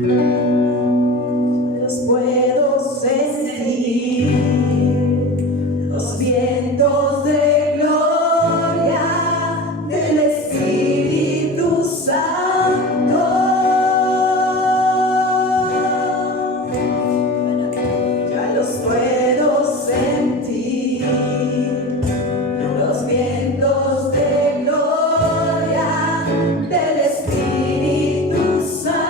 Los puedo sentir, los vientos de gloria del Espíritu Santo. Ya los puedo sentir, los vientos de gloria del Espíritu Santo.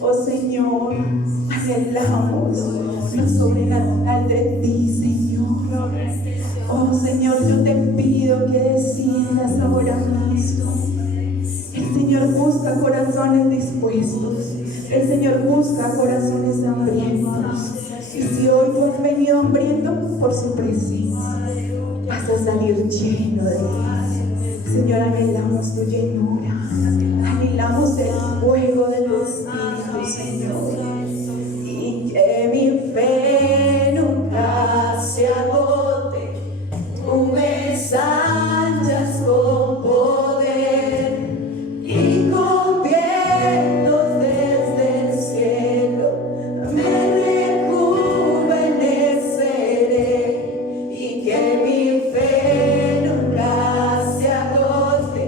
Oh Señor, anhelamos lo sobrenatural de ti, Señor. Oh Señor, yo te pido que desciendas ahora mismo. El Señor busca corazones dispuestos. El Señor busca corazones hambrientos. Y si hoy tú has venido hambriento por su presencia, vas a salir lleno de él. Señor, anhelamos tu llenura. Anhelamos el fuego del Espíritu, Señor. Y que mi fe nunca se agote. Tú me ensanchas con poder y con vientos desde el cielo me rejuveneceré. Y que mi fe nunca se agote.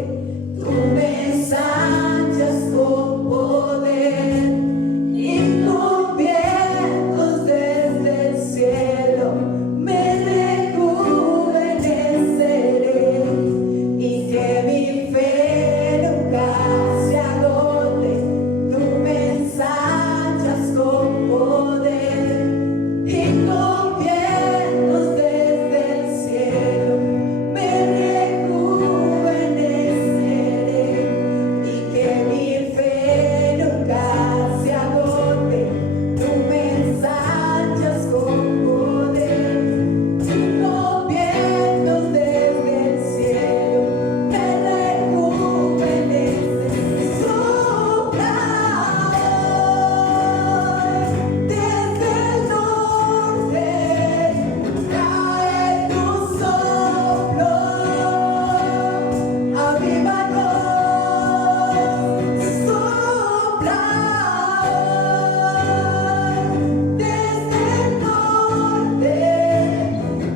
Tú me ensanchas con poder y con vientos desde el cielo me rejuveneceré. Y que mi fe nunca se agote. Tú me ensanchas con poder y con vientos desde el cielo me rejuveneceré. Y que mi fe nunca se agote. Tú me ensanchas con poder y con vientos desde el cielo me rejuveneceré. Sopla desde el norte, trae tu soplo, avívanos. Sopla desde el norte,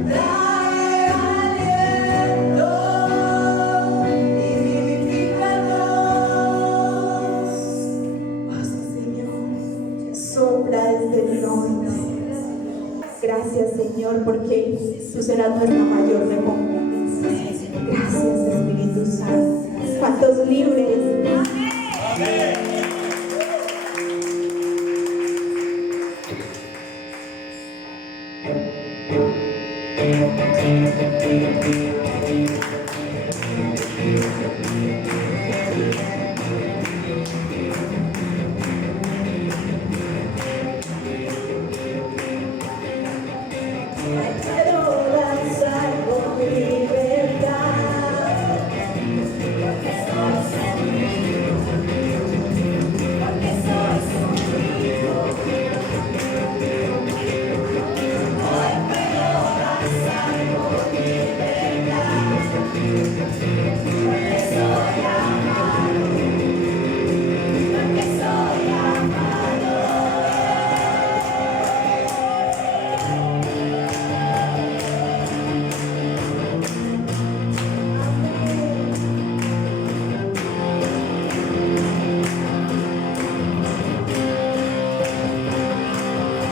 trae aliento y vivifícanos. Oh, Señor, sopla desde el norte. Gracias, Señor, porque tú serás nuestra mayor recompensa. Gracias, Espíritu Santo. ¿Cuántos libres? Quiero danzar con libertad.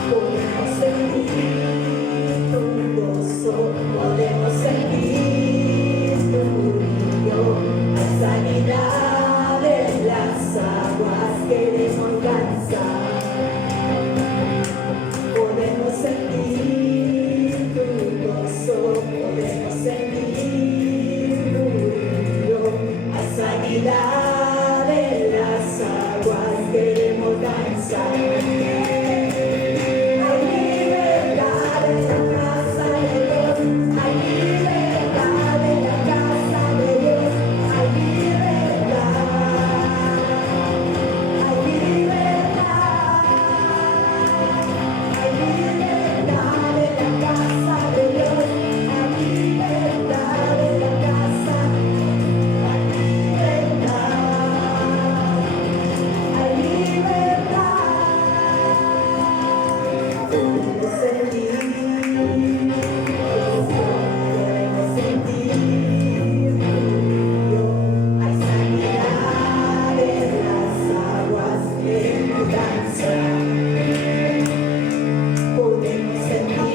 Podemos sentir tu gozo, podemos sentir tu brillo, la sanidad en las aguas queremos alcanzar. Podemos sentir tu gozo, podemos sentir tu brillo, la sanidad en las aguas queremos alcanzar. Podemos sentir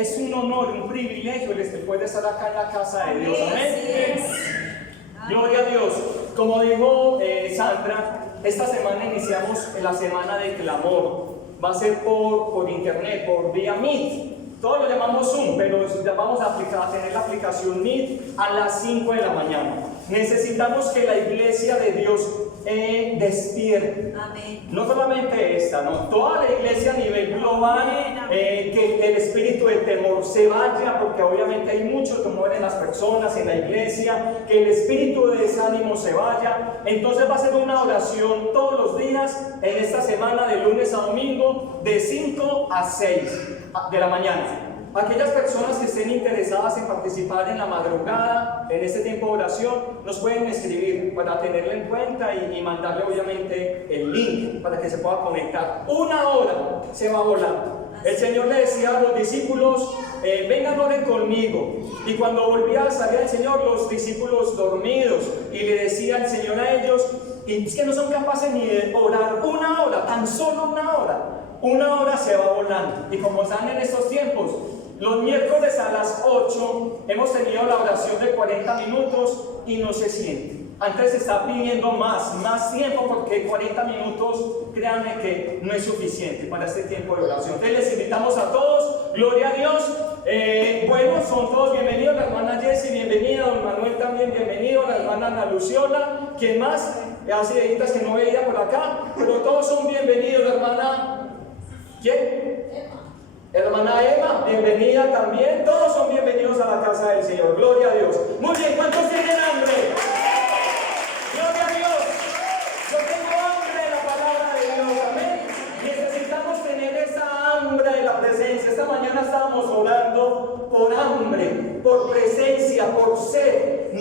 es un honor, un privilegio el poder estar acá en la casa de Dios. Amén. Gloria a Dios. Como dijo Sandra, esta semana iniciamos la semana de clamor. Va a ser por internet, por vía Meet. Todos lo llamamos Zoom, pero vamos a tener la aplicación Meet a las 5 de la mañana. Necesitamos que la iglesia de Dios despierte. Amén. No solamente esta, ¿no? Toda la iglesia a nivel global, que el espíritu de temor se vaya, porque obviamente hay mucho temor en las personas, en la iglesia, que el espíritu de desánimo se vaya. Entonces va a ser una oración todos los días en esta semana, de lunes a domingo, de 5 a 6 de la mañana. Aquellas personas que estén interesadas en participar en la madrugada, en este tiempo de oración, nos pueden escribir para tenerlo en cuenta y mandarle obviamente el link para que se pueda conectar. 1 hora se va volando. El Señor le decía a los discípulos, vengan, oren conmigo. Y cuando volvía a salir el Señor, los discípulos dormidos, y le decía el Señor a ellos, y es que no son capaces ni de orar 1 hora, tan solo 1 hora. 1 hora se va volando. Y como están en estos tiempos, los miércoles a las 8 hemos tenido la oración de 40 minutos y no se siente. Antes se está pidiendo más tiempo, porque 40 minutos, créanme que no es suficiente para este tiempo de oración. Entonces les invitamos a todos, gloria a Dios. Bueno, son todos bienvenidos. La hermana Jessie, bienvenida. Don Manuel también, bienvenido. La hermana Ana Luciola. ¿Quién más? Hace deditas que no veía por acá, pero todos son bienvenidos. La hermana, ¿quién? Hermana Emma, bienvenida también. Todos son bienvenidos a la casa del Señor. Gloria a Dios. Muy bien, ¿cuántos tienen hambre? Gloria a Dios. Yo tengo hambre de la palabra de Dios. Amén. Necesitamos tener esa hambre de la presencia. Esta mañana estábamos orando por hambre, por presencia, por sed.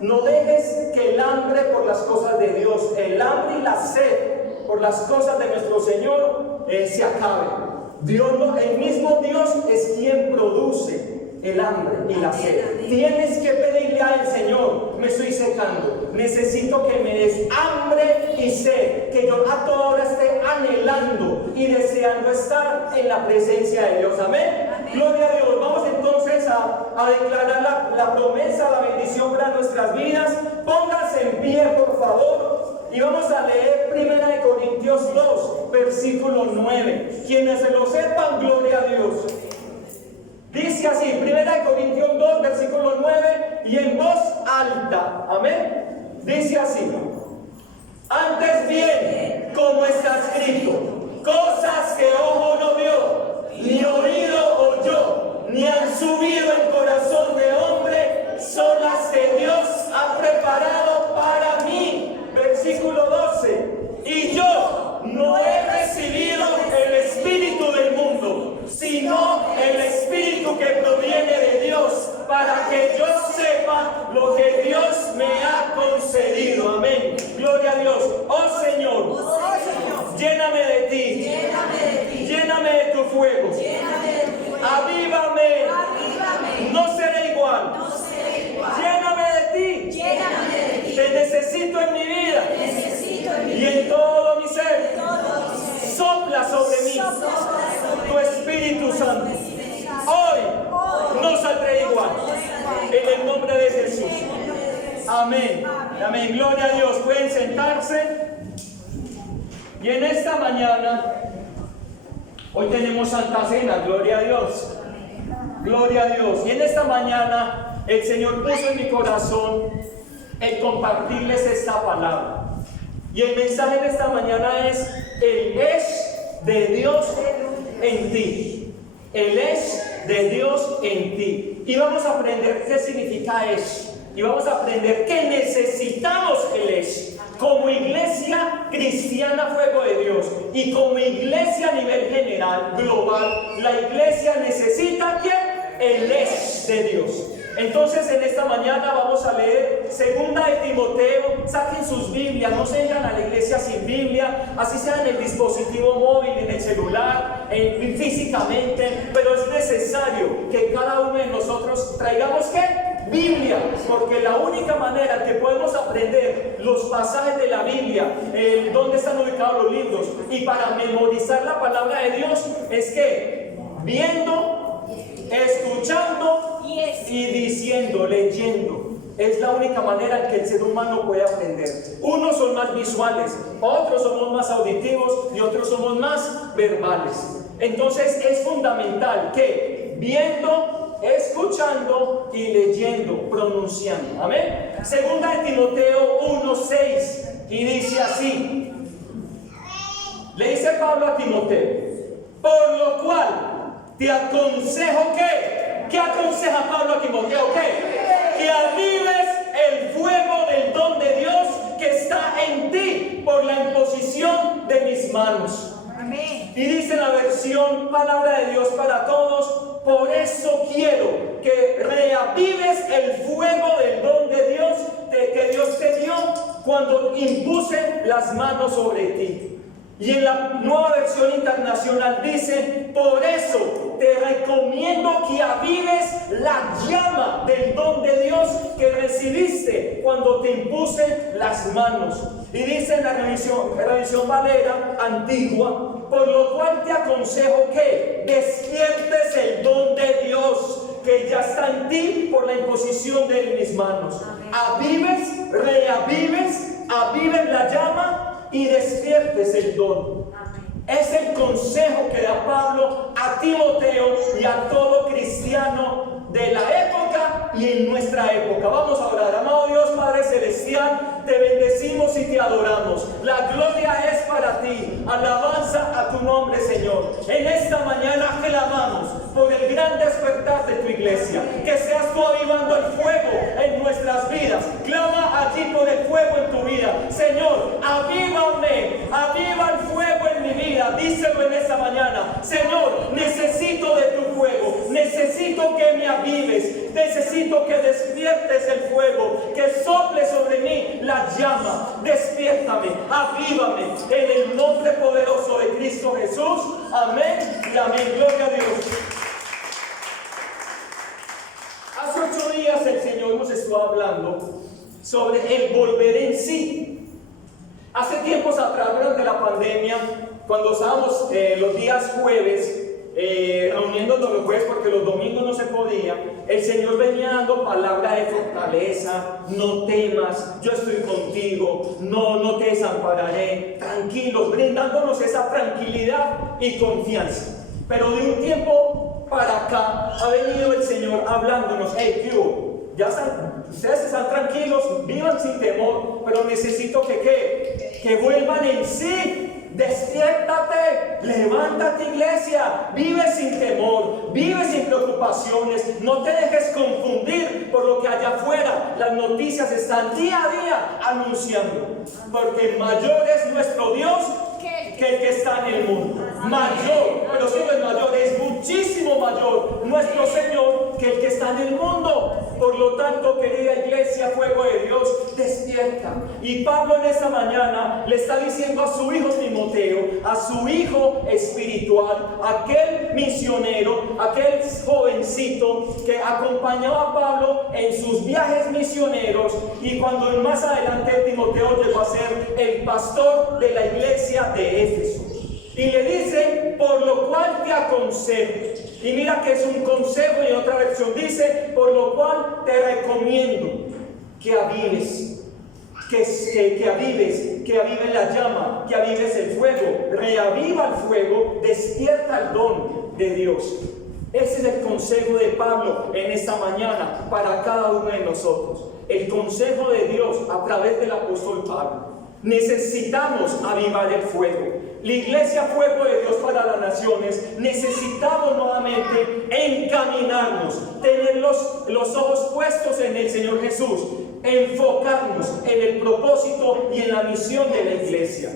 No dejes que el hambre por las cosas de Dios, el hambre y la sed por las cosas de nuestro Señor se acabe. El mismo Dios es quien produce el hambre y la sed. Tienes que pedirle al Señor, me estoy secando, necesito que me des hambre y sed, que yo a toda hora esté anhelando y deseando estar en la presencia de Dios. Amén. Gloria a Dios. Vamos entonces a declarar la promesa, la bendición para nuestras vidas. Pónganse en pie, por favor. Y vamos a leer 1 Corintios 2, versículo 9. Quienes se lo sepan, gloria a Dios. Dice así, 1 Corintios 2, versículo 9, y en voz alta. Amén. Dice así: antes bien, como está escrito, cosas que ojo no vio, ni oído oyó, ni han subido en corazón de hombre, son las que Dios ha preparado para mí. Versículo 12. Y yo no he recibido el espíritu del mundo, sino el espíritu que proviene de Dios, para que yo sepa lo que Dios me ha concedido. Amén. Gloria a Dios. Oh Señor, lléname de ti, lléname de tu fuego, avívame, no seré igual. Lléname de ti. Te necesito en mi vida y en todo mi ser. Sopla sobre mí tu Espíritu Santo. Hoy no saldré igual. En el nombre de Jesús. Amén. Amén. Gloria a Dios. Pueden sentarse. Y en esta mañana, hoy tenemos Santa Cena. Gloria a Dios. Gloria a Dios. Y en esta mañana el Señor puso en mi corazón el compartirles esta palabra. Y el mensaje de esta mañana es: el es de Dios en ti. El es de Dios en ti. Y vamos a aprender qué significa es. Y vamos a aprender que necesitamos el es. Como iglesia cristiana Fuego de Dios y como iglesia a nivel general, global, la iglesia necesita ¿quién? El es de Dios. Entonces en esta mañana vamos a leer 2 de Timoteo. Saquen sus Biblias, no se vengan a la iglesia sin Biblia, así sea en el dispositivo móvil, en el celular, físicamente, pero es necesario que cada uno de nosotros traigamos ¿qué? Biblia, porque la única manera en que podemos aprender los pasajes de la Biblia, dónde están ubicados los libros, y para memorizar la palabra de Dios, es que viendo escuchando y diciendo, leyendo. Es la única manera en que el ser humano puede aprender. Unos son más visuales, otros somos más auditivos y otros somos más verbales. Entonces es fundamental que viendo, escuchando y leyendo, pronunciando. Amén. Segunda de Timoteo 1:6 y dice así. Le dice Pablo a Timoteo: por lo cual te aconsejo que, ¿qué aconseja Pablo a Timoteo? Que avives el fuego del don de Dios que está en ti por la imposición de mis manos. Amén. Y dice la versión Palabra de Dios para Todos: por eso quiero que reavives el fuego del don de Dios que Dios te dio cuando impuse las manos sobre ti. Y en la Nueva Versión Internacional dice: por eso te recomiendo que avives la llama del don de Dios que recibiste cuando te impuse las manos. Y dice en la revisión Valera antigua: por lo cual te aconsejo que despiertes el don de Dios que ya está en ti por la imposición de mis manos. Avives, reavives, avives la llama y despiertes el don. Es el consejo que da Pablo a Timoteo y a todo cristiano de la época y en nuestra época. Vamos a orar. Amado Dios, Padre Celestial, te bendecimos y te adoramos. La gloria es para ti. Alabanza a tu nombre, Señor. En esta mañana clamamos por el gran despertar de tu iglesia. Que seas tú avivando el fuego en nuestras vidas. Clama allí por el fuego en tu vida. Señor, avívame, aviva el fuego en mi vida. Díselo en esta mañana. Señor, necesito de tu fuego. Necesito que me avives. Necesito que despiertes el fuego. Que sople sobre mí la llama. Despiértame, avívame. En el nombre poderoso de Cristo Jesús. Amén y amén. Gloria a Dios. Hace 8 días el Señor nos estuvo hablando sobre el volver en sí. Hace tiempos atrás, durante la pandemia, cuando estábamos los días jueves, reuniéndonos los jueves porque los domingos no se podía, el Señor venía dando palabra de fortaleza: no temas, yo estoy contigo, no te desampararé, tranquilos, brindándonos esa tranquilidad y confianza. Pero de un tiempo para acá ha venido el Señor hablándonos: hey, ¿qué? Ya están, ustedes están tranquilos, vivan sin temor, pero necesito que vuelvan en sí. Despiértate, levántate, iglesia, vive sin temor, vive sin preocupaciones, no te dejes confundir por lo que allá afuera las noticias están día a día anunciando, porque mayor es nuestro Dios que el que está en el mundo. Mayor, pero si no es mayor, es muchísimo mayor nuestro Señor que el que está en el mundo. Por lo tanto, querida iglesia, fuego de Dios, despierta. Y Pablo en esta mañana le está diciendo a su hijo Timoteo, a su hijo espiritual, aquel misionero, aquel jovencito que acompañaba a Pablo en sus viajes misioneros, y cuando más adelante Timoteo llegó a ser el pastor de la iglesia de Éfeso. Y le dice: por lo cual te aconsejo. Y mira que es un consejo, y en otra versión dice: por lo cual te recomiendo que avives, que avives la llama, que avives el fuego, reaviva el fuego, despierta el don de Dios. Ese es el consejo de Pablo en esta mañana para cada uno de nosotros. El consejo de Dios a través del apóstol Pablo. Necesitamos avivar el fuego. La iglesia Fuego de Dios para las Naciones necesitamos nuevamente encaminarnos, tener los ojos puestos en el Señor Jesús, enfocarnos en el propósito y en la misión de la iglesia.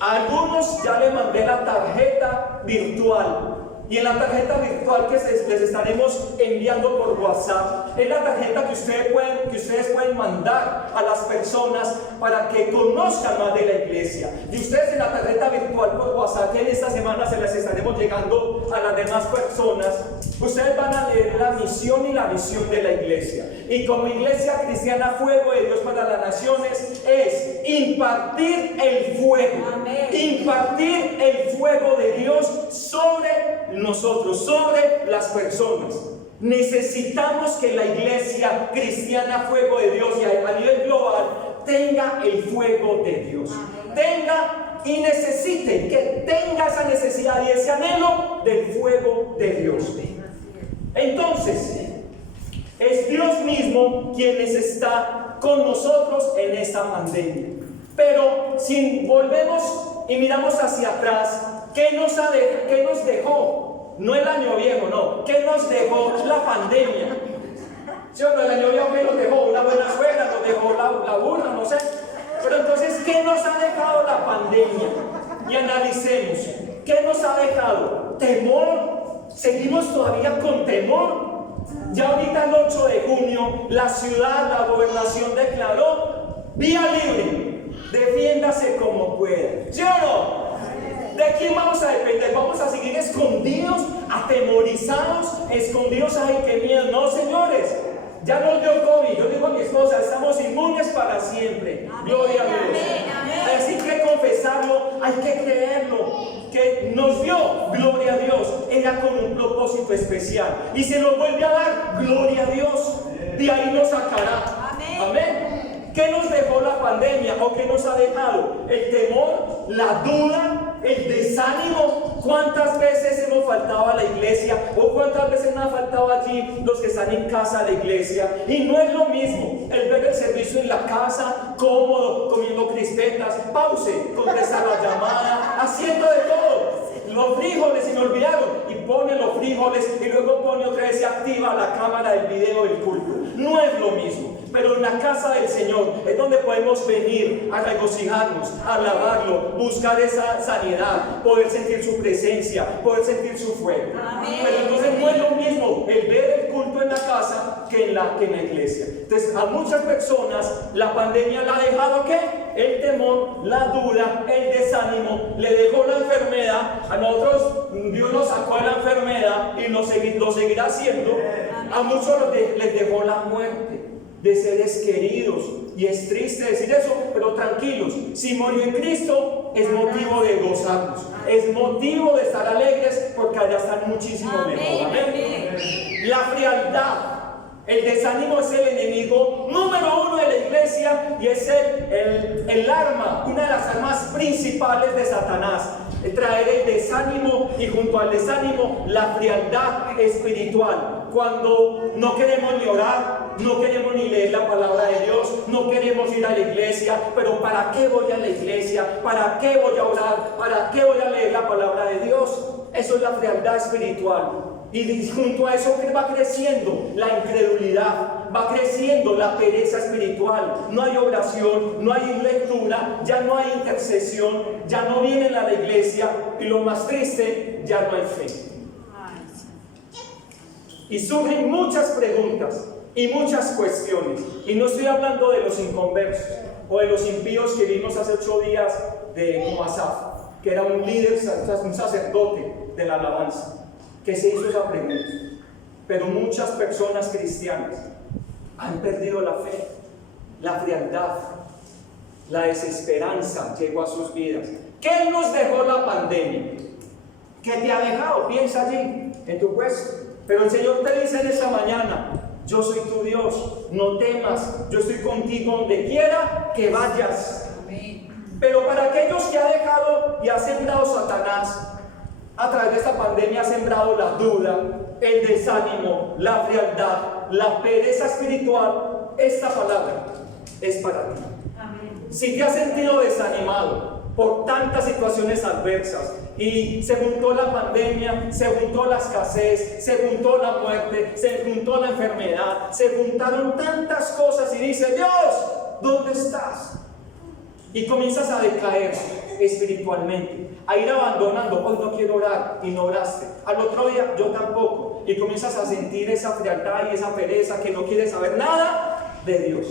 A algunos ya les mandé la tarjeta virtual. Y en la tarjeta virtual que les estaremos enviando por WhatsApp, es la tarjeta que ustedes pueden mandar a las personas para que conozcan más de la iglesia. Y ustedes en la tarjeta virtual por WhatsApp, que en esta semana se las estaremos llegando a las demás personas, ustedes van a leer la misión y la visión de la iglesia. Y como iglesia cristiana Fuego de Dios para las Naciones, es impartir el fuego. Amén. Impartir el fuego de Dios sobre nosotros, sobre las personas. Necesitamos que la iglesia cristiana Fuego de Dios y a nivel global tenga el fuego de Dios. Tenga y necesite, que tenga esa necesidad y ese anhelo del fuego de Dios. Entonces, es Dios mismo quien está con nosotros en esta pandemia. Pero si volvemos y miramos hacia atrás, ¿qué nos dejó? No el año viejo, no. ¿Qué nos dejó la pandemia? ¿Sí o no? El año viejo, ¿qué nos dejó? Una buena suegra, nos dejó la burra, no sé. Pero entonces, ¿qué nos ha dejado la pandemia? Y analicemos. ¿Qué nos ha dejado? ¿Temor? ¿Seguimos todavía con temor? Ya ahorita el 8 de junio, la ciudad, la gobernación declaró vía libre. Defiéndase como pueda. ¿Sí o no? ¿De quién vamos a depender? ¿Vamos a seguir escondidos, atemorizados, escondidos? ¡Ay, qué miedo! No, señores. Ya nos dio COVID. Yo digo a mi esposa, estamos inmunes para siempre. Amén, gloria a Dios. Amén. Así que confesarlo, hay que creerlo. Que nos dio, gloria a Dios, era con un propósito especial. Y se nos vuelve a dar, gloria a Dios. De ahí nos sacará. Amén. Amén. ¿Qué nos dejó la pandemia o qué nos ha dejado? El temor, la duda, el desánimo. ¿Cuántas veces hemos faltado a la iglesia? ¿O cuántas veces nos ha faltado allí los que están en casa a la iglesia? Y no es lo mismo el ver el servicio en la casa, cómodo, comiendo crispetas, pause, contestar la llamada, haciendo de todo. Los frijoles, se me olvidaron, y pone los frijoles y luego pone otra vez y activa la cámara del video del culto. No es lo mismo. Pero en la casa del Señor es donde podemos venir a regocijarnos, a alabarlo, buscar esa sanidad, poder sentir su presencia, poder sentir su fuego. Amén. Pero entonces no es lo mismo el ver el culto en la casa que en la iglesia. Entonces a muchas personas la pandemia le ha dejado ¿qué? El temor, la duda, el desánimo, le dejó la enfermedad. A nosotros Dios nos sacó de la enfermedad y lo seguirá haciendo. A muchos les dejó la muerte de seres queridos, y es triste decir eso, pero tranquilos, si murió en Cristo es motivo de gozarnos, es motivo de estar alegres porque allá están muchísimo mejor. Amén. La frialdad, el desánimo es el enemigo número uno de la iglesia y es el arma, una de las armas principales de Satanás. Traer el desánimo y junto al desánimo la frialdad espiritual. Cuando no queremos ni orar, no queremos ni leer la palabra de Dios, no queremos ir a la iglesia, pero ¿para qué voy a la iglesia? ¿Para qué voy a orar? ¿Para qué voy a leer la palabra de Dios? Eso es la frialdad espiritual. Y junto a eso va creciendo la incredulidad, va creciendo la pereza espiritual. No hay oración, no hay lectura, ya no hay intercesión, ya no vienen a la iglesia y lo más triste, ya no hay fe. Y surgen muchas preguntas y muchas cuestiones. Y no estoy hablando de los inconversos o de los impíos que vimos hace 8 días como Asaf, que era un líder, un sacerdote de la alabanza, que se hizo esa pregunta. Pero muchas personas cristianas han perdido la fe, la frialdad, la desesperanza llegó a sus vidas. ¿Qué nos dejó la pandemia? ¿Qué te ha dejado? Piensa allí, en tu puesto. Pero el Señor te dice en esta mañana: yo soy tu Dios, no temas, yo estoy contigo donde quiera que vayas. Amén. Pero para aquellos que ha dejado y ha sembrado Satanás, a través de esta pandemia ha sembrado la duda, el desánimo, la frialdad, la pereza espiritual, esta palabra es para ti. Amén. Si te has sentido desanimado por tantas situaciones adversas y se juntó la pandemia, se juntó la escasez, se juntó la muerte, se juntó la enfermedad, se juntaron tantas cosas y dice: Dios, ¿dónde estás? Y comienzas a decaer espiritualmente, a ir abandonando. Hoy no quiero orar y no oraste, al otro día yo tampoco, y comienzas a sentir esa frialdad y esa pereza que no quieres saber nada de Dios.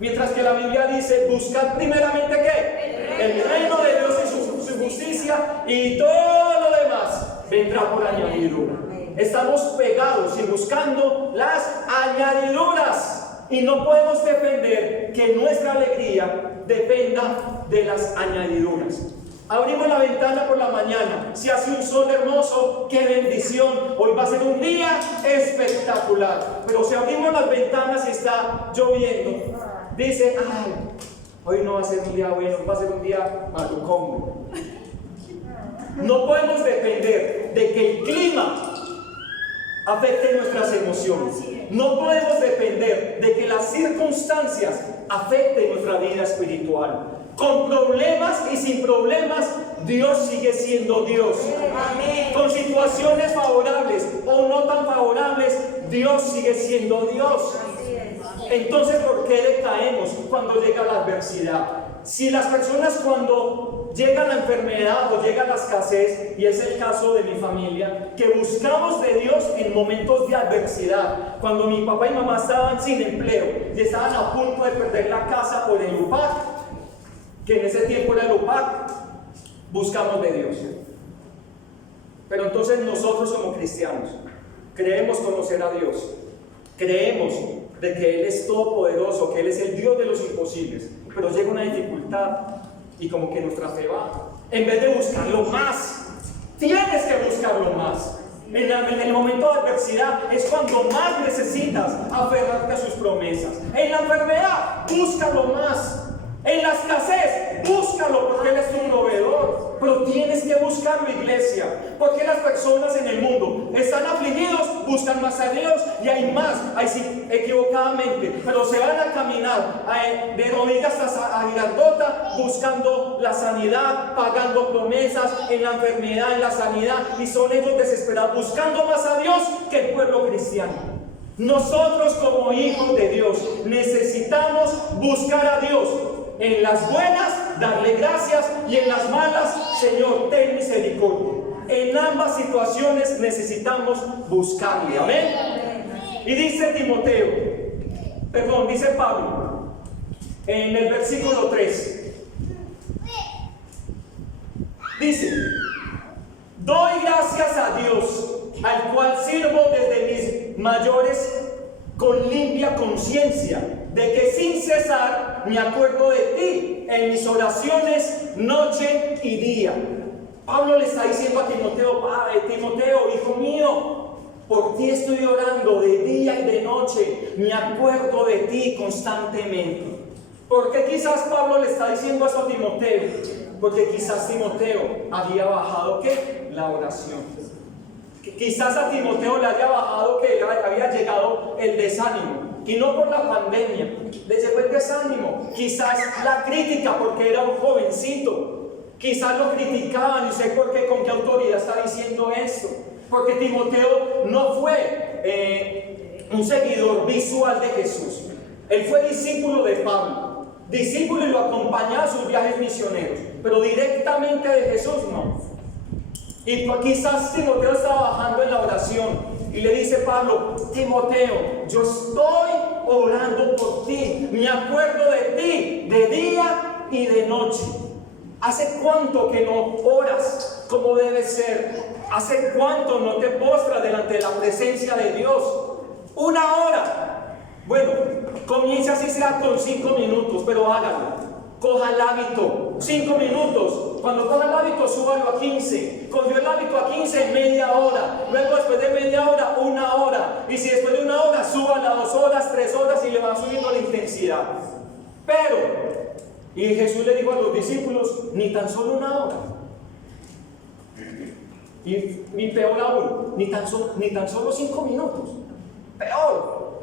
Mientras que la Biblia dice: buscad primeramente ¿qué? El reino de Dios y su justicia, y todo lo demás vendrá por añadidura. Estamos pegados y buscando las añadiduras, y no podemos defender que nuestra alegría dependa de las añadiduras. Abrimos la ventana por la mañana, si hace un sol hermoso, qué bendición, hoy va a ser un día espectacular. Pero si abrimos las ventanas y está lloviendo, dice, ay, hoy no va a ser un día bueno, va a ser un día malucón. No podemos depender de que el clima afecte nuestras emociones. No podemos depender de que las circunstancias afecten nuestra vida espiritual. Con problemas y sin problemas, Dios sigue siendo Dios. Amén. Con situaciones favorables o no tan favorables, Dios sigue siendo Dios. Entonces, ¿por qué decaemos cuando llega la adversidad? Si las personas cuando llega la enfermedad o llega la escasez, y es el caso de mi familia, que buscamos de Dios en momentos de adversidad, cuando mi papá y mamá estaban sin empleo y estaban a punto de perder la casa por el UPAC, que en ese tiempo era el UPAC, buscamos de Dios. Pero entonces nosotros como cristianos creemos conocer a Dios, creemos de que Él es todopoderoso, que Él es el Dios de los imposibles, pero llega una dificultad y como que nuestra fe va. En vez de buscarlo más, tienes que buscarlo más. En el momento de adversidad es cuando más necesitas aferrarte a sus promesas. En la enfermedad, búscalo más. En la escasez, búscalo porque Él es tu proveedor. Pero tienes que buscarlo, iglesia, porque las personas en el mundo están afligidos, buscan más a Dios y hay más, ahí sí, equivocadamente, pero se van a caminar de rodillas hasta a Girardota buscando la sanidad, pagando promesas en la enfermedad, en la sanidad, y son ellos desesperados, buscando más a Dios que el pueblo cristiano. Nosotros como hijos de Dios necesitamos buscar a Dios. En las buenas, darle gracias, y en las malas, Señor, ten misericordia. En ambas situaciones necesitamos buscarle. Amén. Y dice dice Pablo, en el versículo 3, dice: doy gracias a Dios, al cual sirvo desde mis mayores con limpia conciencia, de que sin cesar me acuerdo de ti en mis oraciones noche y día. Pablo le está diciendo a Timoteo: Padre, Timoteo, hijo mío, por ti estoy orando de día y de noche, me acuerdo de ti constantemente. ¿Por qué quizás Pablo le está diciendo eso a Timoteo? Porque quizás Timoteo había bajado, ¿qué? La oración. Quizás a Timoteo le haya bajado, que había llegado el desánimo. Y no por la pandemia, le llegó el desánimo. Quizás la crítica, porque era un jovencito. Quizás lo criticaban, y sé por qué, con qué autoridad está diciendo esto. Porque Timoteo no fue un seguidor visual de Jesús. Él fue discípulo de Pablo, discípulo, y lo acompañaba a sus viajes misioneros, pero directamente de Jesús no. Y quizás Timoteo estaba bajando en la oración y le dice Pablo: Timoteo, yo estoy orando por ti, me acuerdo de ti de día y de noche. ¿Hace cuánto que no oras como debe ser? ¿Hace cuánto no te postras delante de la presencia de Dios? 1 hora. Bueno, comience así sea con 5 minutos, pero hágalo. Coja el hábito, 5 minutos. Cuando coja el hábito, súbalo a 15. Cogió el hábito a 15, media hora. Luego, después de media hora, 1 hora. Y si después de 1 hora, súbala a 2 horas, 3 horas, y le va subiendo la intensidad. Pero, y Jesús le dijo a los discípulos: ni tan solo 1 hora. Y peor aún, ni tan solo 5 minutos. Peor,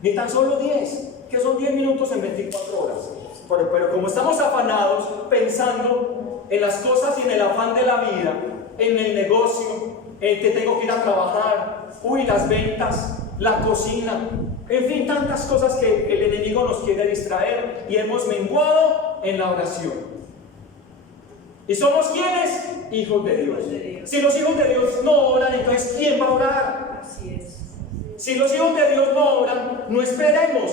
ni tan solo 10, que son 10 minutos en 24 horas. Pero como estamos afanados, pensando en las cosas y en el afán de la vida, en el negocio, en que tengo que ir a trabajar, las ventas, la cocina, en fin, tantas cosas que el enemigo nos quiere distraer, y hemos menguado en la oración. ¿Y somos quiénes? Hijos de Dios. Si los hijos de Dios no oran, entonces ¿quién va a orar? Así es. Si los hijos de Dios no oran, no esperemos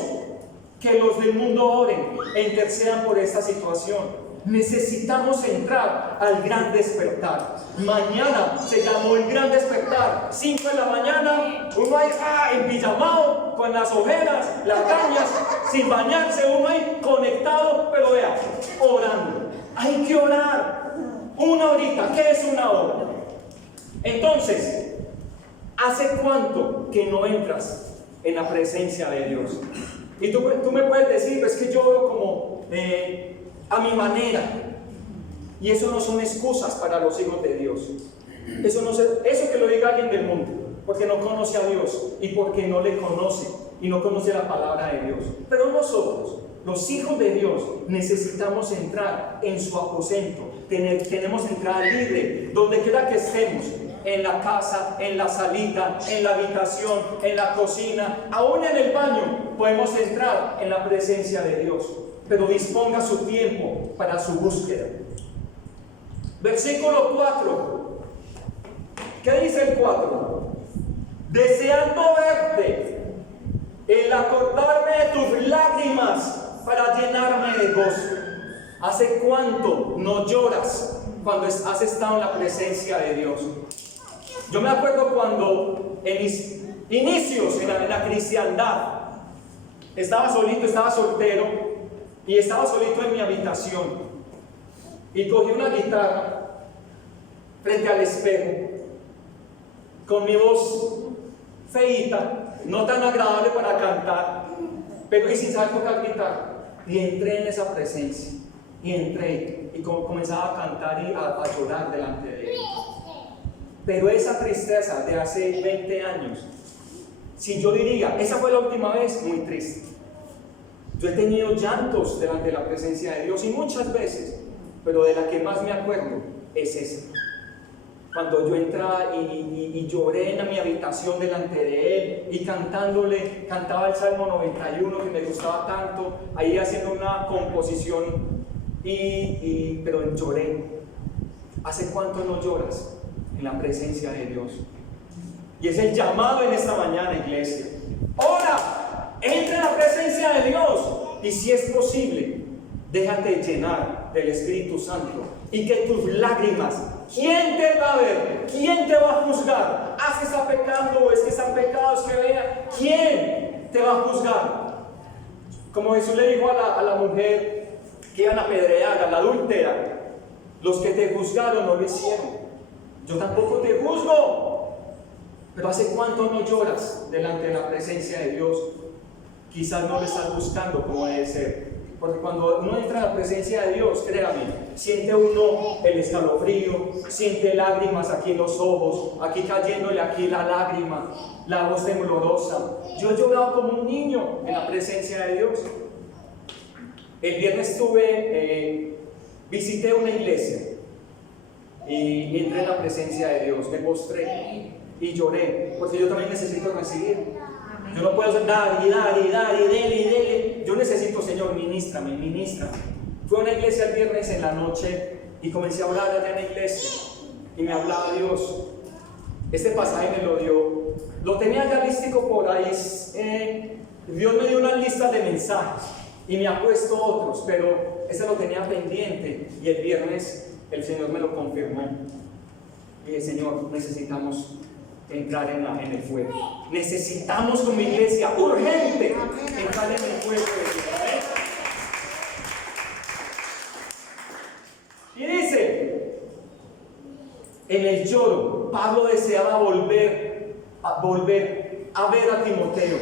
que los del mundo oren e intercedan por esta situación. Necesitamos entrar al gran despertar. Mañana se llamó el gran despertar. 5 de la mañana, uno ahí empijamado, con las ojeras, las cañas, sin bañarse, uno ahí conectado, pero vea, orando. Hay que orar. Una horita. ¿Qué es una hora? Entonces, ¿hace cuánto que no entras en la presencia de Dios? Y tú me puedes decir, es que yo veo como a mi manera. Y eso no son excusas para los hijos de Dios. Eso que lo diga alguien del mundo, porque no conoce a Dios y porque no le conoce y no conoce la palabra de Dios. Pero nosotros, los hijos de Dios, necesitamos entrar en su aposento. Tenemos entrada libre, donde quiera que estemos. En la casa, en la salita, en la habitación, en la cocina, aún en el baño, podemos entrar en la presencia de Dios. Pero disponga su tiempo para su búsqueda. Versículo 4. ¿Qué dice el 4? Deseando verte, el acordarme de tus lágrimas para llenarme de gozo. ¿Hace cuánto no lloras cuando has estado en la presencia de Dios? Yo me acuerdo cuando en mis inicios en la cristiandad estaba solito, estaba soltero y estaba solito en mi habitación y cogí una guitarra frente al espejo con mi voz feíta, no tan agradable para cantar, pero y sin saber tocar guitarra, y entré en esa presencia y entré y comenzaba a cantar y a llorar delante de Él. Pero esa tristeza de hace 20 años, si yo diría, esa fue la última vez, muy triste. Yo he tenido llantos delante de la presencia de Dios y muchas veces, pero de la que más me acuerdo es esa. Cuando yo entraba y lloré en mi habitación delante de Él y cantaba el Salmo 91 que me gustaba tanto, ahí haciendo una composición, pero lloré. ¿Hace cuánto no lloras en la presencia de Dios? Y es el llamado en esta mañana, iglesia. Ora, entra en la presencia de Dios y si es posible, déjate llenar del Espíritu Santo y que tus lágrimas, ¿quién te va a ver? ¿Quién te va a juzgar? ¿Ah, que está pecando o es que están pecados que vea? ¿Quién te va a juzgar? Como Jesús le dijo a la mujer que iban a apedrear, a la adúltera, los que te juzgaron no lo hicieron. Yo tampoco te juzgo. Pero ¿hace cuánto no lloras delante de la presencia de Dios? Quizás no lo estás buscando como debe ser. Porque cuando uno entra en la presencia de Dios, créame, siente uno el escalofrío, siente lágrimas aquí en los ojos, aquí cayéndole aquí la lágrima, la voz temblorosa. Yo he llorado como un niño en la presencia de Dios. El viernes visité una iglesia y entré en la presencia de Dios, me postré y lloré, porque yo también necesito recibir. Yo no puedo hacer dar y dele. Yo necesito, Señor, ministrame. Fui a una iglesia el viernes en la noche y comencé a orar allá en la iglesia y me hablaba Dios. Este pasaje me lo dio, lo tenía ya lístico por ahí. Dios me dio una lista de mensajes y me ha puesto otros, pero ese lo tenía pendiente y el viernes el Señor me lo confirmó. Y dije, Señor, necesitamos entrar en el fuego. Necesitamos como iglesia urgente entrar en el fuego de Dios. Y dice, en el lloro, Pablo deseaba volver a ver a Timoteo.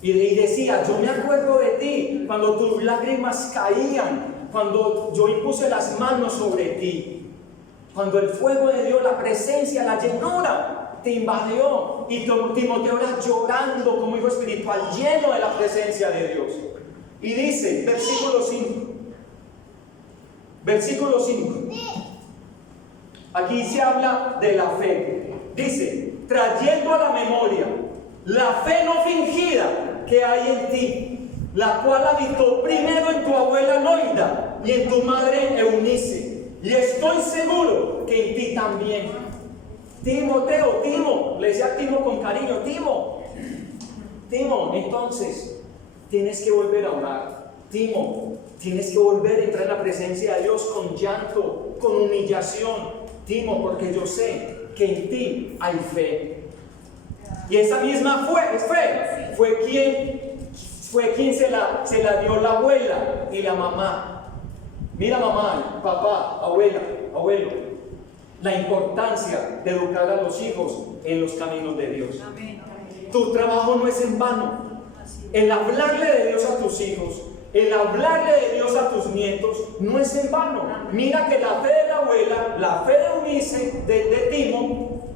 Y decía, yo me acuerdo de ti cuando tus lágrimas caían, cuando yo impuse las manos sobre ti, cuando el fuego de Dios, la presencia, la llenura te invadió y Timoteo era llorando como hijo espiritual, lleno de la presencia de Dios. Y dice, versículo 5, aquí se habla de la fe. Dice, trayendo a la memoria la fe no fingida que hay en ti, la cual habitó primero en tu abuela Loida y en tu madre Eunice, y estoy seguro que en ti también. Timo, le decía a Timo con cariño, Timo, entonces, tienes que volver a orar. Timo, tienes que volver a entrar en la presencia de Dios con llanto, con humillación. Timo, porque yo sé que en ti hay fe. Y esa misma fe fue quien se la dio la abuela y la mamá. Mira, mamá, papá, abuela, abuelo, la importancia de educar a los hijos en los caminos de Dios. Tu trabajo no es en vano. El hablarle de Dios a tus hijos, el hablarle de Dios a tus nietos, no es en vano. Mira que la fe de la abuela, la fe de Eunice, de Timo,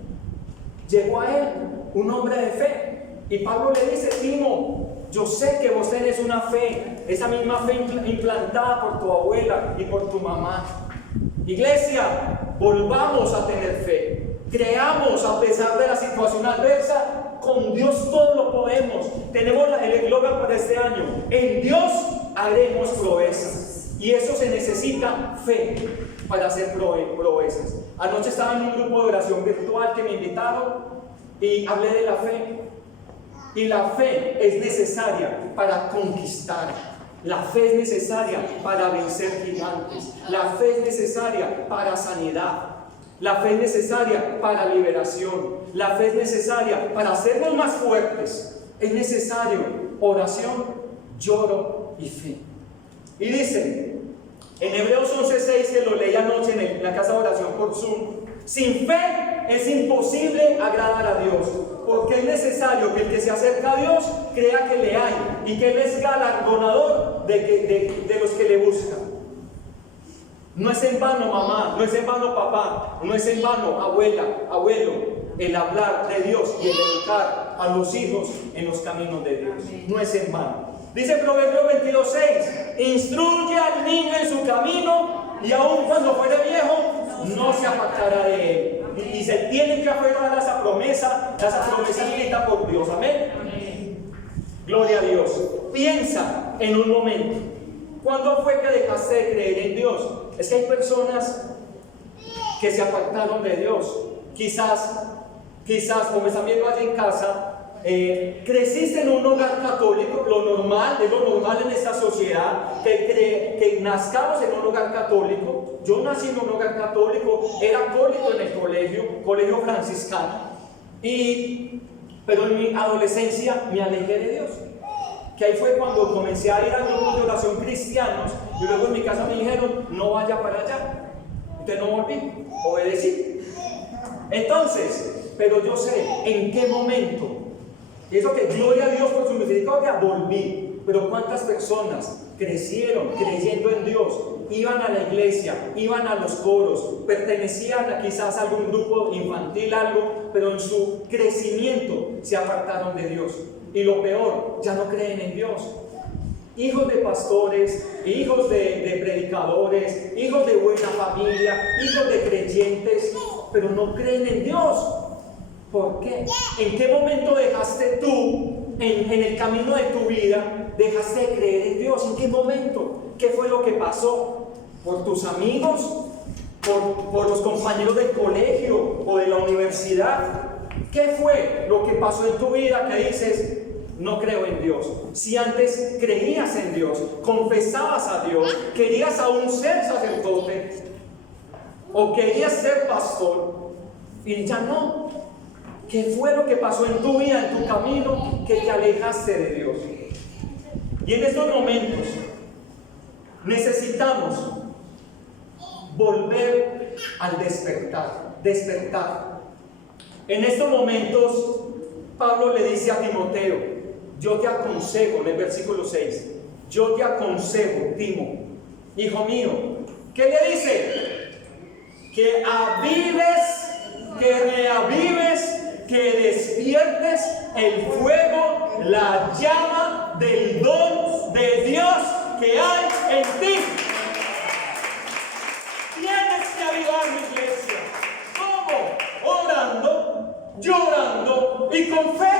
llegó a él, un hombre de fe. Y Pablo le dice: Timo, yo sé que vos tenés una fe, esa misma fe implantada por tu abuela y por tu mamá. Iglesia, volvamos a tener fe. Creamos a pesar de la situación adversa. Con Dios todo lo podemos. Tenemos el eslogan para este año: en Dios haremos proezas. Y eso se necesita fe para hacer proezas. Anoche estaba en un grupo de oración virtual que me invitaron y hablé de la fe. Y la fe es necesaria para conquistar. La fe es necesaria para vencer gigantes. La fe es necesaria para sanidad. La fe es necesaria para liberación. La fe es necesaria para hacernos más fuertes. Es necesario oración, lloro y fe. Y dice en Hebreos 11:6, que lo leí anoche en la casa de oración por Zoom: sin fe es imposible agradar a Dios, porque es necesario que el que se acerca a Dios crea que le hay y que Él es galardonador de los que le buscan. No es en vano, mamá, no es en vano, papá, no es en vano, abuela, abuelo, el hablar de Dios y el educar a los hijos en los caminos de Dios. No es en vano. Dice Proverbios 22:6: instruye al niño en su camino, y aun cuando fuere viejo no se apartará de él. Y se tiene que aferrar a esa promesa escrita por Dios. Amén. Gloria a Dios. Piensa en un momento: ¿cuándo fue que dejaste de creer en Dios? Es que hay personas que se apartaron de Dios. Quizás como están viendo allá en casa, creciste en un hogar católico. Es lo normal en esta sociedad que nazcamos en un hogar católico. Yo nací en un hogar católico, era acólito en el colegio franciscano, pero en mi adolescencia me alejé de Dios. Que ahí fue cuando comencé a ir a grupos de oración cristianos, y luego en mi casa me dijeron: no vaya para allá. Entonces no volví, obedecí. Entonces, pero yo sé en qué momento, y eso que gloria a Dios por su misericordia, volví. Pero cuántas personas crecieron creyendo en Dios, iban a la iglesia, iban a los coros, pertenecían quizás a algún grupo infantil, algo, pero en su crecimiento se apartaron de Dios. Y lo peor, ya no creen en Dios. Hijos de pastores, hijos de predicadores, hijos de buena familia, hijos de creyentes, pero no creen en Dios. ¿Por qué? ¿En qué momento dejaste tú, en el camino de tu vida, dejaste de creer en Dios? ¿En qué momento? ¿Qué fue lo que pasó? ¿Por tus amigos? ¿Por los compañeros del colegio o de la universidad? ¿Qué fue lo que pasó en tu vida que dices: no creo en Dios? Si antes creías en Dios, confesabas a Dios, querías aún ser sacerdote o querías ser pastor, y ya no. ¿Qué fue lo que pasó en tu vida, en tu camino, que te alejaste de Dios? Y en estos momentos necesitamos volver al despertar. En estos momentos Pablo le dice a Timoteo: yo te aconsejo, en el versículo 6, yo te aconsejo, Timo, hijo mío. ¿Qué le dice? Que avives, que reavives, que despiertes el fuego, la llama del don de Dios que hay en ti. Tienes que avivar, mi iglesia. ¿Cómo? Orando, llorando y con fe.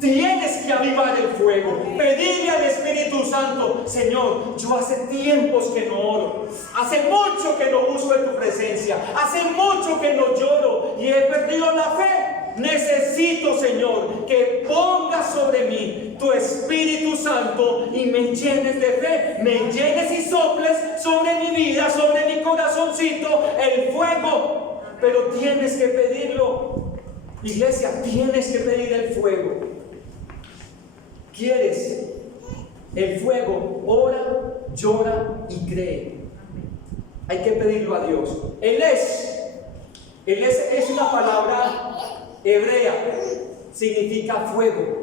Tienes que avivar el fuego. Pedirle al Espíritu Santo: Señor, yo hace tiempos que no oro, hace mucho que no busco en tu presencia, hace mucho que no lloro y he perdido la fe. Necesito, Señor, que pongas sobre mí tu Espíritu Santo y me llenes de fe, me llenes y soples sobre mi vida, sobre mi corazoncito, el fuego. Pero tienes que pedirlo. Iglesia, tienes que pedir el fuego. ¿Quieres el fuego? Ora, llora y cree. Hay que pedirlo a Dios. Él es una palabra hebrea, significa fuego.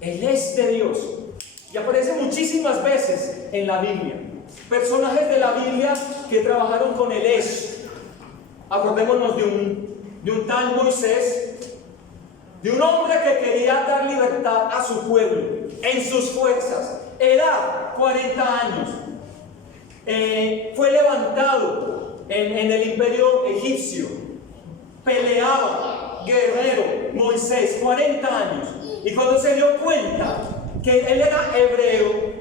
Él es de Dios y aparece muchísimas veces en la Biblia. Personajes de la Biblia que trabajaron con el es. Acordémonos de un tal Moisés, de un hombre que quería dar libertad a su pueblo en sus fuerzas. Edad 40 años. Fue levantado en el imperio egipcio. Peleaba, guerrero, Moisés, 40 años. Y cuando se dio cuenta que él era hebreo,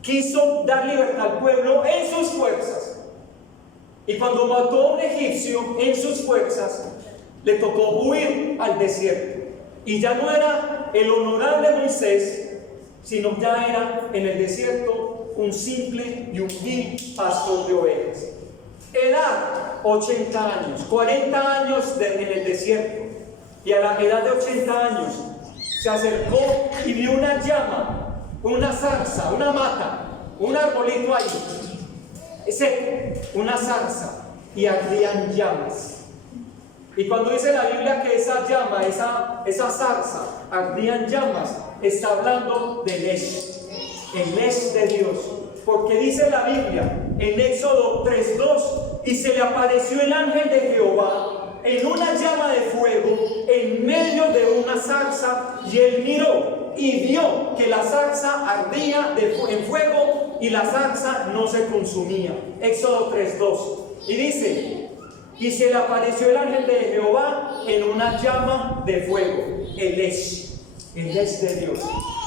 quiso dar libertad al pueblo en sus fuerzas. Y cuando mató a un egipcio en sus fuerzas, le tocó huir al desierto. Y ya no era el honorable Moisés, sino ya era en el desierto un simple y un vil pastor de ovejas. Edad 80 años, 40 años en el desierto. Y a la edad de 80 años se acercó y vio una llama, una zarza, una mata, un arbolito ahí, seco, una zarza, y ardían llamas. Y cuando dice la Biblia que esa llama, esa zarza, ardían llamas, está hablando del es, el es de Dios. Porque dice la Biblia en Éxodo 3:2, y se le apareció el ángel de Jehová en una llama de fuego en medio de una zarza, y él miró y vio que la zarza ardía en fuego y la zarza no se consumía. Éxodo 3:2. Y dice: y se le apareció el ángel de Jehová en una llama de fuego. Él es de Dios.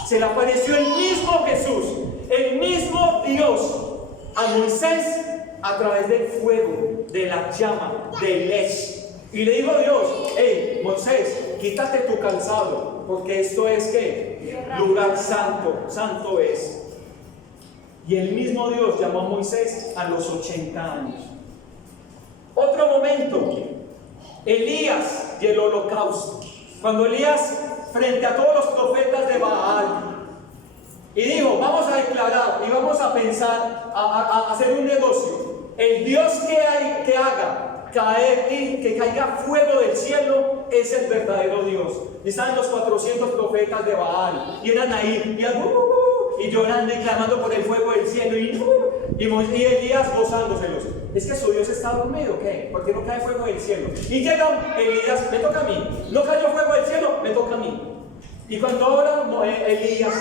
Se le apareció el mismo Jesús, el mismo Dios, a Moisés a través del fuego, de la llama, del es. Y le dijo a Dios: hey, Moisés, quítate tu calzado, porque esto es ¿qué? Lugar santo, santo es. Y el mismo Dios llamó a Moisés a los 80 años. Otro momento, Elías y el holocausto. Cuando Elías, frente a todos los profetas de Baal, y dijo: vamos a declarar y vamos a pensar, a hacer un negocio. El Dios que haga caer y que caiga fuego del cielo es el verdadero Dios. Y estaban los 400 profetas de Baal, y eran ahí, y llorando y clamando por el fuego del cielo, y Elías gozándoselos. Es que su Dios está dormido, ¿qué? ¿Por qué no cae fuego del cielo? Y llega Elías: me toca a mí. No cayó fuego del cielo, me toca a mí. Y cuando ora Elías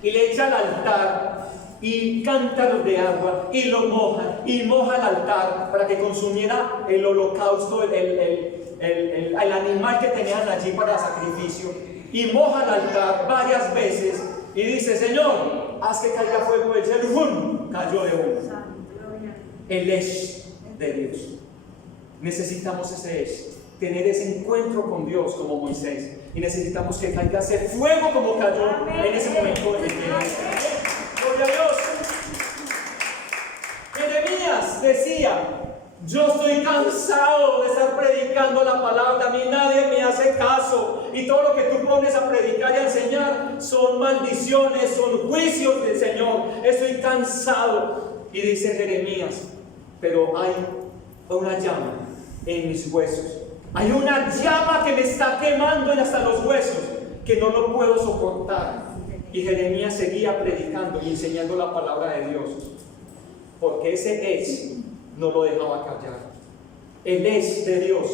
y le echa al altar y cántaros de agua y lo moja, y moja el altar para que consumiera el holocausto, el animal que tenían allí para sacrificio, y moja el altar varias veces y dice: Señor, haz que caiga fuego del cielo. Y ¡bum! Cayó de uno. El es de Dios. Necesitamos ese es, tener ese encuentro con Dios como Moisés, y necesitamos que caiga ese fuego como cayó en ese momento en Gloria a Dios. Jeremías decía: yo estoy cansado de estar predicando la palabra, a mí nadie me hace caso, y todo lo que tú pones a predicar y a enseñar son maldiciones, son juicios del Señor. Estoy cansado. Y dice Jeremías: pero hay una llama en mis huesos, hay una llama que me está quemando hasta los huesos, que no lo puedo soportar. Y Jeremías seguía predicando y enseñando la palabra de Dios, porque ese es no lo dejaba callar. El es de Dios,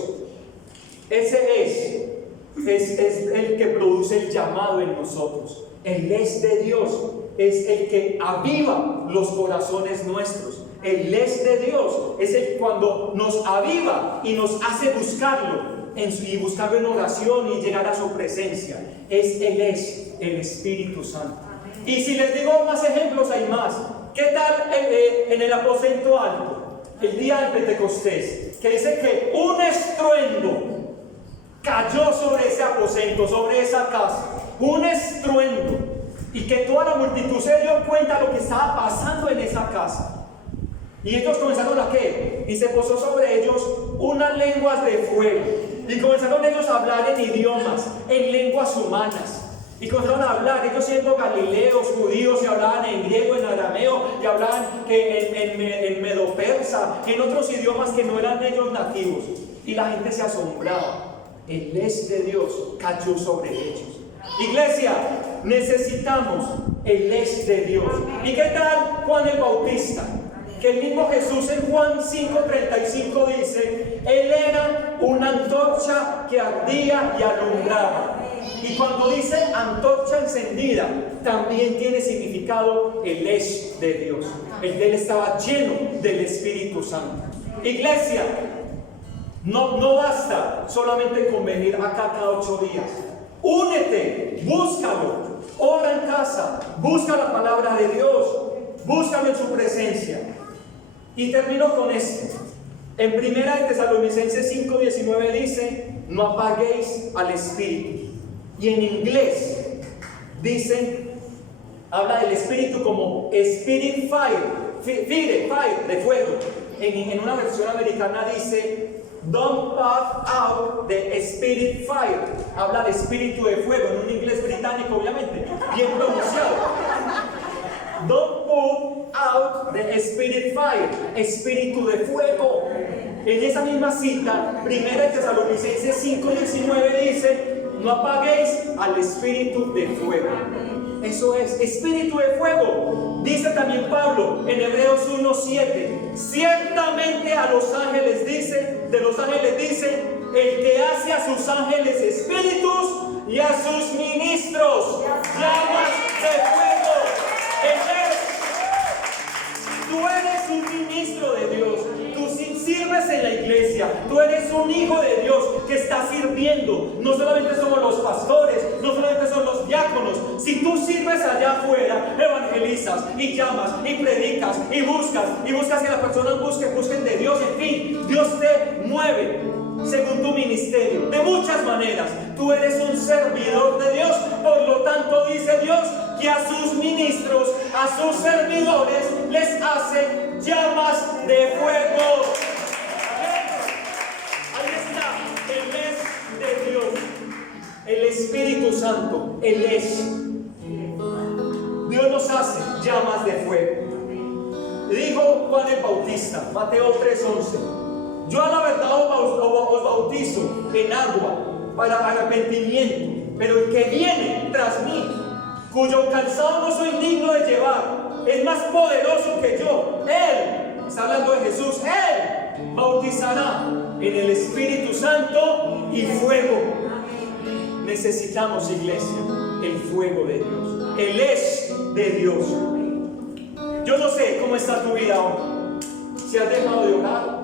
ese es el que produce el llamado en nosotros. El es de Dios es el que aviva los corazones nuestros. El es de Dios es el cuando nos aviva y nos hace buscarlo y buscarlo en oración y llegar a su presencia. Es el Espíritu Santo. Y si les digo más ejemplos, hay más. ¿Qué tal en el aposento alto, el día de Pentecostés, que dice que un estruendo cayó sobre ese aposento, sobre esa casa, un estruendo, y que toda la multitud se dio cuenta de lo que estaba pasando en esa casa. Y ellos comenzaron a ¿qué? Y se posó sobre ellos unas lenguas de fuego, y comenzaron ellos a hablar en idiomas, en lenguas humanas. Y comenzaron a hablar, ellos siendo galileos, judíos, y hablaban en griego, en arameo, y hablaban en medo-persa, y en otros idiomas que no eran ellos nativos. Y la gente se asombraba. El es de Dios cayó sobre ellos. Iglesia, necesitamos el es de Dios. ¿Y qué tal Juan el Bautista? Que el mismo Jesús en Juan 5:35 dice: Él era una antorcha que ardía y alumbraba. Y cuando dice antorcha encendida, también tiene significado el es de Dios. El de él estaba lleno del Espíritu Santo. Iglesia, no basta solamente con venir acá cada 8 días. Únete, búscalo, ora en casa, busca la palabra de Dios, búscalo en su presencia. Y termino con esto. En 1 Tesalonicenses 5:19 dice: no apaguéis al Espíritu. Y en inglés dice, habla del Espíritu como Spirit Fire, de fuego. En una versión americana dice: don't put out the Spirit Fire. Habla de espíritu de fuego, en un inglés británico obviamente, bien pronunciado. Don't put out the Spirit Fire, espíritu de fuego. En esa misma cita, 1 Tesalonicenses 5:19 dice: no apaguéis al espíritu de fuego. Eso es, espíritu de fuego. Dice también Pablo en Hebreos 1:7: ciertamente a los ángeles dice, de los ángeles dice, el que hace a sus ángeles espíritus y a sus ministros llamas de fuego. Tú eres un ministro de Dios. Tú sirves en la iglesia. Tú eres un hijo de Dios que está sirviendo. No solamente somos los pastores, no solamente son los diáconos. Si tú sirves allá afuera, evangelizas y llamas y predicas y buscas que las personas busquen de Dios. En fin, Dios te mueve según tu ministerio, de muchas maneras. Tú eres un servidor de Dios. Por lo tanto, dice Dios que a sus ministros, a sus servidores, les hace llamas de fuego. Ahí está el es de Dios, el Espíritu Santo. Él es. Dios nos hace llamas de fuego. Dijo Juan el Bautista, Mateo 3:11: yo a la verdad os bautizo en agua para arrepentimiento, pero el que viene tras mí, cuyo calzado no soy digno de llevar, es más poderoso que yo. Él, está hablando de Jesús, Él bautizará en el Espíritu Santo y fuego. Necesitamos, iglesia, el fuego de Dios. Él es de Dios. Yo no sé cómo está tu vida hoy. Si has dejado de orar,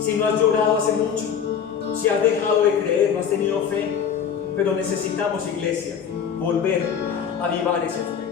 si no has llorado hace mucho, si has dejado de creer, no has tenido fe. Pero necesitamos, iglesia, volver a avivar ese fuego.